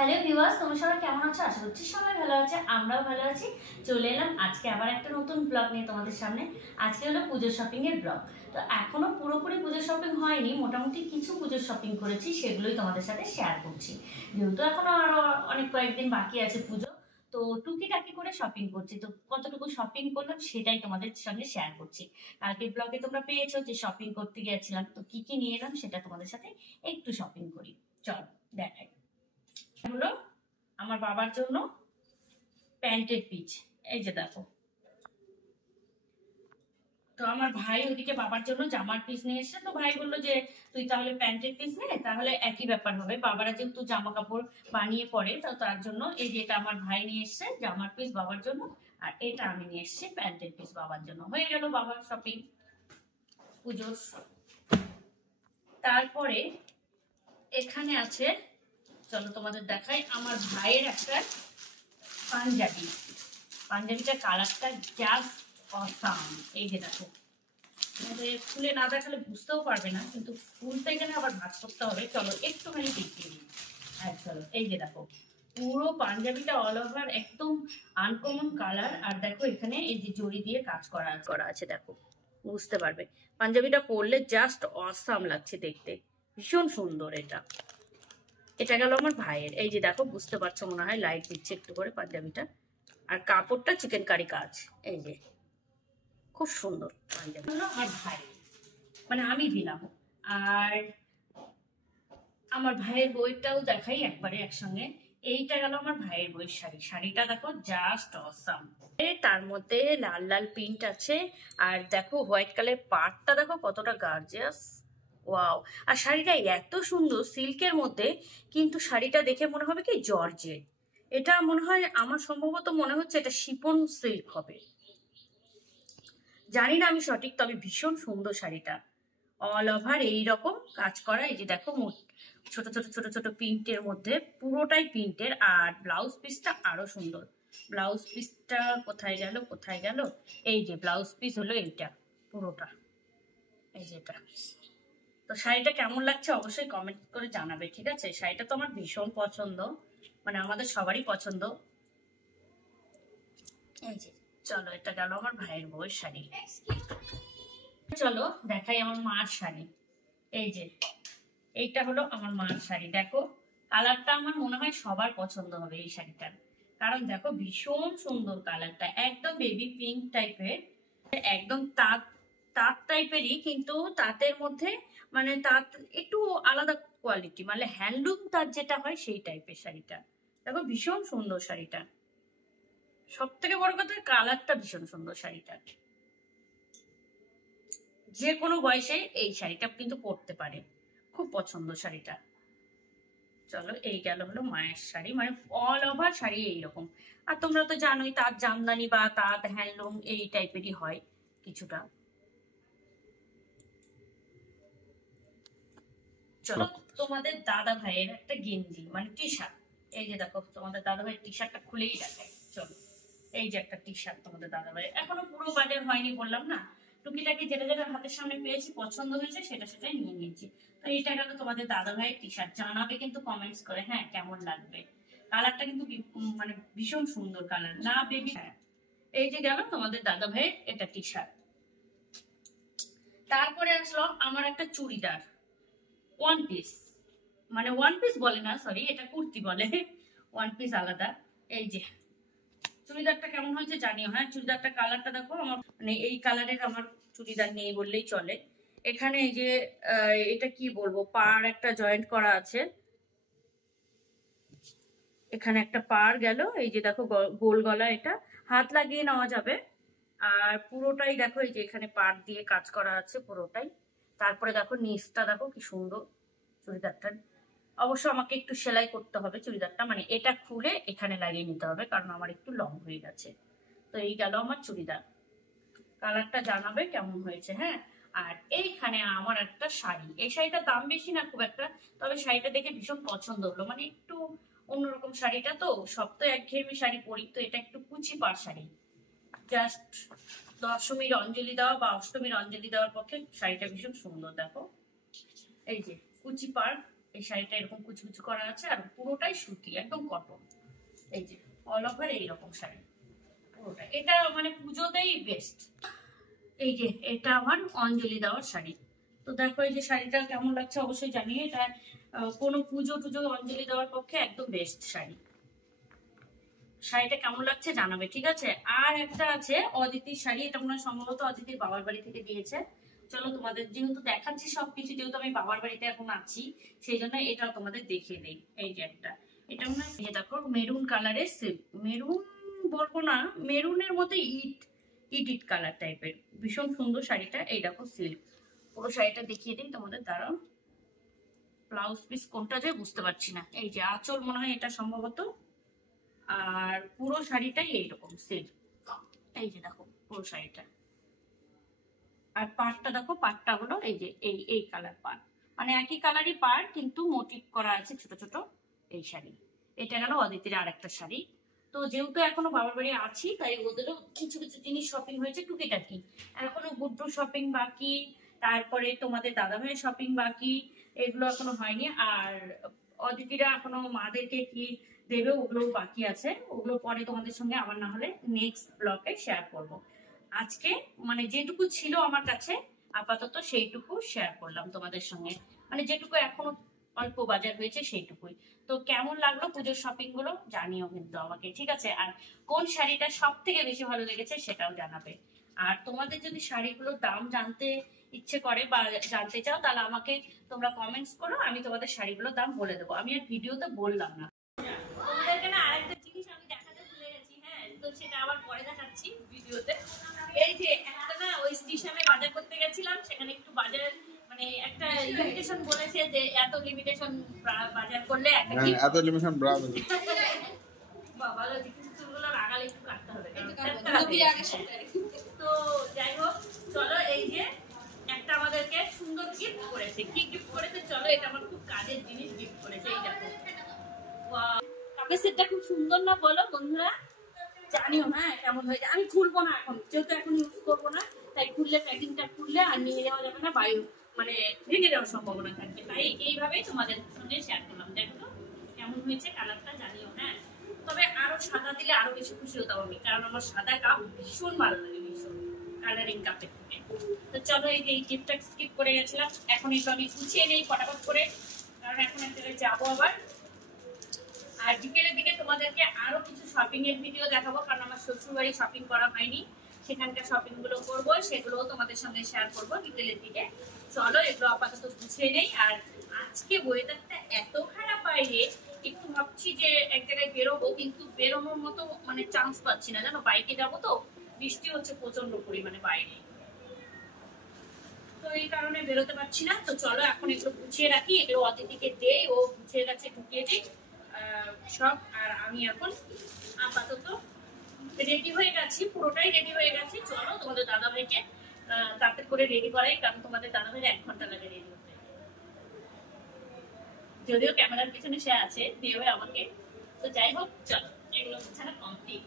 Hello viewers, তোমরা সবাই কেমন আছো? আশা করছি সবাই ভালো আছে, আমরাও ভালো আছি। চলে এলাম আজকে আবার একটা নতুন ব্লগ নিয়ে তোমাদের সামনে। আজকে হলো পুজোর শপিং এর ব্লগ। তো এখনো পুরোপুরি পুজোর শপিং হয়নি, মোটামুটি কিছু পুজোর শপিং করেছি, সেগুলোই তোমাদের সাথে শেয়ার করছি। যেহেতু এখনো আরো অনেক কয়েকদিন বাকি আছে পুজো, তো টুকিটাকি করে শপিং করছি। তো কতটুকু শপিং করলাম সেটাই তোমাদের সঙ্গে শেয়ার করছি। কালকের ব্লগে তোমরা পেয়েছো যে শপিং করতে গিয়েছিলাম, তো কি কি নিয়ে এলাম সেটা তোমাদের সাথে একটু শপিং করি। চল দেখাই। হলো আমার বাবার জন্য প্যান্টের পিচ, এই যে দেখো। তো আমার ভাই ওদিকে বাবার জন্য জামার পিস নিয়ে এসেছে, তো ভাই বললো যে তুই তাহলে প্যান্টের পিস নে, তাহলে একই ব্যাপার হবে। বাবারা যেহেতু জামা কাপড় বানিয়ে পরে, তো তার জন্য এই যে এটা আমার ভাই নিয়ে এসছে জামার পিস বাবার জন্য, আর এটা আমি নিয়ে এসছি প্যান্টের পিস বাবার জন্য। হয়ে গেল বাবার শপিং পুজোর। তারপরে এখানে আছে, চলো তোমাদের দেখাই, আমার ভাইয়ের একটা পাঞ্জাবি। পাঞ্জাবিটার কালারটা জাস্ট অসাম। এই যে দেখো, খুলে না দেখালে বুঝতেও পারবে না, কিন্তু খুলতে গেলে আবার ভাঁজ করতে হবে। চলো একটুখানি দেখিয়ে দিই। আর চলো এই যে দেখো, পুরো পাঞ্জাবিটা অল ওভার একদম আনকমন কালার। আর দেখো এখানে এই যে জড়ি দিয়ে কাজ করা আছে, দেখো বুঝতে পারবে। পাঞ্জাবিটা পরলে জাস্ট অসাম লাগছে দেখতে, ভীষণ সুন্দর। এটা গেল আমার ভাইয়ের। এই যে দেখো, বুঝতে পারছো মনে হয়, লাইট দিচ্ছে একটু করে পাঞ্জাবিটা। আর কাপড়টা চিকেন কারি কাজ, এই যে খুব সুন্দর পাঞ্জাবি। আমার ভাই, মানে আমি দিলাম। আর আমার ভাইয়ের বইটাও দেখাই একবারে একসঙ্গে। এইটা গেল আমার ভাইয়ের বইয়ের শাড়ি। শাড়িটা দেখো জাস্ট অসাম। তার মধ্যে লাল লাল প্রিন্ট আছে, আর দেখো হোয়াইট কালার পাড়টা দেখো কতটা গর্জিয়াস। ওয়াও! আর শাড়িটা এত সুন্দর সিল্কের মধ্যে, কিন্তু শাড়িটা দেখে মনে হবে কি জর্জেট। এটা মনে হয়, আমার সম্ভবত মনে হচ্ছে এটা শিফন সিল্ক হবে, জানি না আমি সঠিক, তবে ভীষণ সুন্দর শাড়িটা। অল ওভার এইরকম কাজ করা, এই যে দেখো ছোট ছোট ছোট ছোট প্রিন্টের মধ্যে, পুরোটাই প্রিন্টের। আর ব্লাউজ পিসটা আরো সুন্দর। ব্লাউজ পিসটা কোথায় গেল, এই যে ব্লাউজ পিস হলো এইটা পুরোটা, এই যে এটা। তো শাড়িটা কেমন লাগছে অবশ্যই কমেন্ট করে জানাবে, ঠিক আছে? শাড়িটা তো আমার ভীষণ পছন্দ, মানে আমাদের সবারই পছন্দ। এই যে চলো, এটা গেল আমার ভাইয়ের বউয়ের শাড়ি। চলো দেখাই আমার মার শাড়ি। এই যে এইটা হলো আমার মার শাড়ি। দেখো কালারটা আমার মনে হয় সবার পছন্দ হবে এই শাড়িটার, কারণ দেখো ভীষণ সুন্দর কালারটা, একদম বেবি পিঙ্ক টাইপের, একদম তাঁত তাঁত টাইপেরই, কিন্তু তাঁতের মধ্যে মানে তাঁত একটু আলাদা কোয়ালিটি, মানে হ্যান্ডলুম তাঁত যেটা হয় সেই টাইপের শাড়িটা। দেখো ভীষণ সুন্দর শাড়িটা, সব থেকে বড় কথা কালারটা ভীষণ সুন্দর শাড়িটার। যে কোনো বয়সে এই শাড়িটা কিন্তু পরতে পারে, খুব পছন্দ শাড়িটা। চলো এই গেল হলো মায়ের শাড়ি, মানে অল ওভার শাড়ি এইরকম। আর তোমরা তো জানোই তাঁত জামদানি বা তাঁত হ্যান্ডলুম এই টাইপেরই হয় কিছুটা। চলো তোমাদের দাদা ভাইয়ের একটা গেঞ্জি, মানে টি শার্ট। এই যে দেখো, তোমাদের দাদা ভাইয়ের টি শার্টটা খুলেই দেখায়। চলো এই যে একটা টি শার্ট তোমাদের দাদা ভাইয়ের, এখনো পুরো বাজার হয়নি বললাম না, টুকিটাকি যেটা যেটা হাতের সামনে পেয়েছি পছন্দ হয়েছে সেটাই নিয়ে নিয়েছি। তো এইটা গেল তোমাদের দাদা ভাইয়ের টি শার্ট। জানাবে কিন্তু কমেন্টস করে, হ্যাঁ কেমন লাগবে। কালারটা কিন্তু মানে ভীষণ সুন্দর কালার, না বেবি? হ্যাঁ, এই যে গেল তোমাদের দাদা ভাইয়ের এটা টি শার্ট। তারপরে আসলো আমার একটা চুড়িদার, ওয়ান পিস, মানে ওয়ান পিস বলে না, সরি, এটা কুর্তি বলে, ওয়ান পিস আলাদা। এই যে চুড়িদারটা কেমন হয়েছে জানিও। হ্যাঁ, চুড়িদারটা কালারটা দেখো, আমার মানে এই কালারের আমার চুড়িদার নেই বললেই চলে। এখানে এই যে এটা কি বলবো, পাড় একটা জয়েন্ট করা আছে, এখানে একটা পাড় গেল। এই যে দেখো গোল গলা, এটা হাত লাগিয়ে নেওয়া যাবে। আর পুরোটাই দেখো এই যে এখানে পাড় দিয়ে কাজ করা আছে পুরোটাই। তারপরে দেখো নিচটা দেখো কি সুন্দর চুড়িদারটা। অবশ্য আমাকে একটু সেলাই করতে হবে চুড়িদারটা, মানে এটা খুলে এখানে লাগিয়ে নিতে হবে, কারণ আমার একটু লং হয়ে গেছে। তো এই গেল আমার চুড়িদার, কালারটা জানাবে কেমন হয়েছে। হ্যাঁ, আর এইখানে আমার একটা শাড়ি, এই শাড়িটার দাম বেশি না খুব একটা, তবে শাড়িটা দেখে ভীষণ পছন্দ হলো, মানে একটু অন্যরকম শাড়িটা, তো সব তো একঘেয়েমি শাড়ি পরি, তো এটা একটু কুচি পাড় শাড়ি। জাস্ট দশমীর অঞ্জলি দেওয়া বা অষ্টমীর অঞ্জলি দেওয়ার পক্ষে শাড়িটা ভীষণ সুন্দর। দেখো এই যে কুচি পাড়, এই শাড়িটা এরকম কুচকুচু করা আছে আর পুরোটাই সুতি, একদম কটন। এই যে অল ওভার এইরকম শাড়ি পুরোটা, এটা মানে পুজোতেই বেস্ট। এই যে এটা আমার অঞ্জলি দেওয়ার শাড়ি। তো দেখো এই যে শাড়িটা কেমন লাগছে অবশ্যই জানিয়ে। এটা কোনো পুজো টুজো অঞ্জলি দেওয়ার পক্ষে একদম বেস্ট শাড়ি। শাড়িটা কেমন লাগছে জানাবে, ঠিক আছে। আর একটা আছে অদিতির শাড়ি, এটা মনে হয় সম্ভবত অদিতির বাবার বাড়ি থেকে দিয়েছে। চলো তোমাদের যেহেতু দেখাচ্ছি সবকিছু, যেহেতু আমি বাবার বাড়িতে এখন আছি, সেই জন্য এটাও তোমাদের দেখিয়ে দিই। এই যে একটা, এটা মনে হয় যে দেখো মেরুন কালারের সিল্ক, মেরুন বলবো না, মেরুনের মতো ইট ইট ইট কালার টাইপের, ভীষণ সুন্দর শাড়িটা। এই দেখো সিল্ক, পুরো শাড়িটা দেখিয়ে দিই তোমাদের, দাঁড়াও। ব্লাউজ পিস কোনটা যে বুঝতে পারছি না। এই যে আঁচল মনে হয় এটা সম্ভবত, আর পুরো শাড়িটাই এইরকম সিল্ক। এই যে দেখো পুরো শাড়িটা, আর পাড়টা দেখো, পাড়টা হলো এই যে এই কালার পাড়, মানে একই কালারই পাড় কিন্তু মোটিভ করা আছে ছোট ছোট। এই শাড়ি, এটা গেল অদিতির আর একটা শাড়ি। তো যেহেতু এখনো বাবার বাড়ি আছি, তাই ওদেরও কিছু কিছু জিনিস শপিং হয়েছে টুকিটাকি, এখনো গুড্ডু শপিং বাকি, তারপরে তোমাদের দাদা ভাইয়ের শপিং বাকি, এগুলো এখনো হয়নি। আর অদিতিরা এখনো মাদেরকে কি দেবে ওগুলো বাকি আছে, ওগুলো পরে তোমাদের সঙ্গে আবার না হলে নেক্সট ব্লগে শেয়ার করব। আজকে মানে যেটুকু ছিল আমার কাছে আপাতত সেইটুকু শেয়ার করলাম তোমাদের সঙ্গে, মানে যেটুকু এখনো অল্প বাজার হয়েছে সেইটুকুই। তো কেমন লাগলো পুজোর শপিং গুলো জানিও কিন্তু আমাকে, ঠিক আছে। আর কোন শাড়িটা সব থেকে বেশি ভালো লেগেছে সেটাও জানাবে। আর তোমাদের যদি শাড়িগুলোর দাম জানতে ইচ্ছে করে বা জানতে চাও, তাহলে আমাকে তোমরা কমেন্টস করো, আমি তোমাদের শাড়িগুলোর দাম বলে দেবো। আমি আর ভিডিওতে বললাম না তোমাদেরকে, না আরেকটা জিনিস আমি দেখাতে ভুলে গেছি, হ্যাঁ, তো সেটা আবার পরে দেখাচ্ছি ভিডিওতে। এই যে একটা না ওই স্টেশনে বাজার করতে গেছিলাম, সেখানে একটু বাজার মানে একটা লিমিটেশন বলেছে যে এত লিমিটেশন বাজার করলে একটা এত লিমিটেশন ব্রাভো বাবা কিছু চুলগুলো রাগালে একটু কাটতে হবে। তো যাই হোক, চলো এই যে একটা আমাদেরকে সুন্দর গিফট করেছে। কি গিফট করেছে চলো, এটা আমার খুব কাজের জিনিস গিফট করেছে। এই দেখো কাপের সেটটা খুব সুন্দর না বলো বন্ধুরা, জানিও হ্যাঁ কেমন হয়েছে। আমি খুলবো না এখন, যেহেতু এখন ইউজ করবো না, তাই খুললে প্যাকিংটা খুললে আর নিয়ে যাওয়া যাবে না, বায়ু মানে ভেঙে যাওয়ার সম্ভাবনা থাকবে, তাই এইভাবেই তোমাদের সঙ্গে শেয়ার করলাম। দেখো কেমন হয়েছে কালারটা জানিও, হ্যাঁ। তবে আরো সাদা দিলে আরো বেশি খুশি হতাম আমি, কারণ আমার সাদা কাপ ভীষণ ভালো লাগে, ভীষণ কালারিং কাপের থেকে। তো চলো এই যে এই টিপটা স্কিপ করে গেছিলাম, এখন একটু আমি গুছিয়ে নেই ফটাফট করে, কারণ এখন একটা যাবো আবার। আর বিকেলের দিকে তোমাদেরকে আরো কিছু শপিং এর ভিডিও দেখাবো, কারণ আমার শ্বশুর বাড়ি শপিং করা হয়নি, সেখানকার শপিং গুলো করবো, সেগুলোও তোমাদের সঙ্গে শেয়ার করবো বিকেলের দিকে। চলো এগুলো আপাতত গুছিয়ে নেই। আর আজকে ওয়েদারটা এত খারাপ বাইরে, একটু ভাবছি যে এক জায়গায় বেরোবো, কিন্তু বেরোনোর মতো মানে চান্স পাচ্ছি না, জানো বাইকে যাবো তো, বৃষ্টি হচ্ছে প্রচন্ড পরিমাণে বাইরে, তো এই কারণে বেরোতে পারছি না। তো চলো এখন এগুলো গুছিয়ে রাখি, এগুলো অতিথিকে দেই, ও গুছিয়ে গেছে ঢুকিয়ে দিই সব। আর আমি এখন আপাতত রেডি হয়ে গেছি, পুরোটাই রেডি হয়ে গেছি। চলো তোমাদের দাদা ভাইকে তাড়াতাড়ি করে রেডি করাই, কারণ তোমাদের দাদা ভাইয়ের 1 ঘন্টা লাগে রেডি হতে, যদিও ক্যামেরার পিছনে সে আছে দেবে আমাকে। তো যাই হোক চলো এগুলো গোছানো কমপ্লিট।